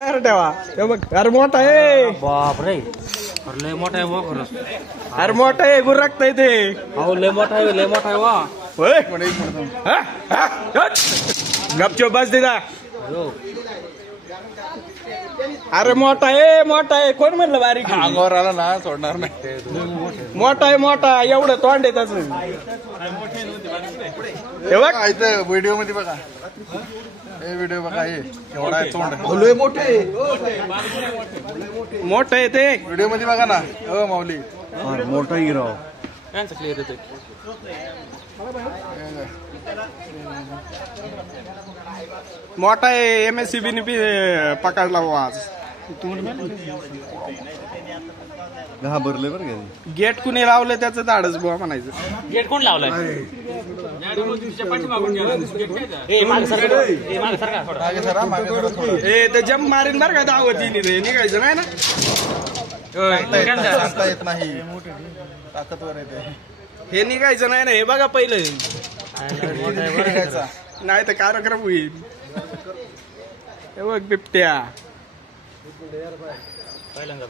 ठेवा हे बघ. अरे मोठा आहे. बाप रे, अरे लय मोठा आहे वा खरंच. अरे मोठा आहे गुरकता ते. अहो लय मोठा आहे, लय मोठा आहे वा. होय गपचूप बस दिदा. अरे मोठा आहे कोण म्हणलं बारीक आहे? अंगावर आला ना सोडणार नाही. मोठा आहे मोठा एवढं तोंड आहे त्याच. हे बघ इथं व्हिडिओ मध्ये बघा, हे व्हिडिओ बघा, हे एवढा आहे तोंड. मोठं आहे ते. व्हिडिओ मध्ये बघा ना. हो माऊली मोठा हिरो. यांचं क्लिअर येतोय. मोठा आहे. MSCB ने पकडला आज. घाबरले बरं का. गेट कुणी लावलं त्याचं धाडच बुवा म्हणायचं. गेट कोण लावलाय? मागे सरा, मागे सरा थोडं. ते जम्प मारीन बरं का दावतीने रे निघायचं नाही ना. सांगता येत नाही, ताकदवर येते. हे निघायचं नाही ना. हे बघा पहिलं निघायचा. नाही तर कार्यक्रम होईल. हे बघ बिबट्या. पहिल्यांदा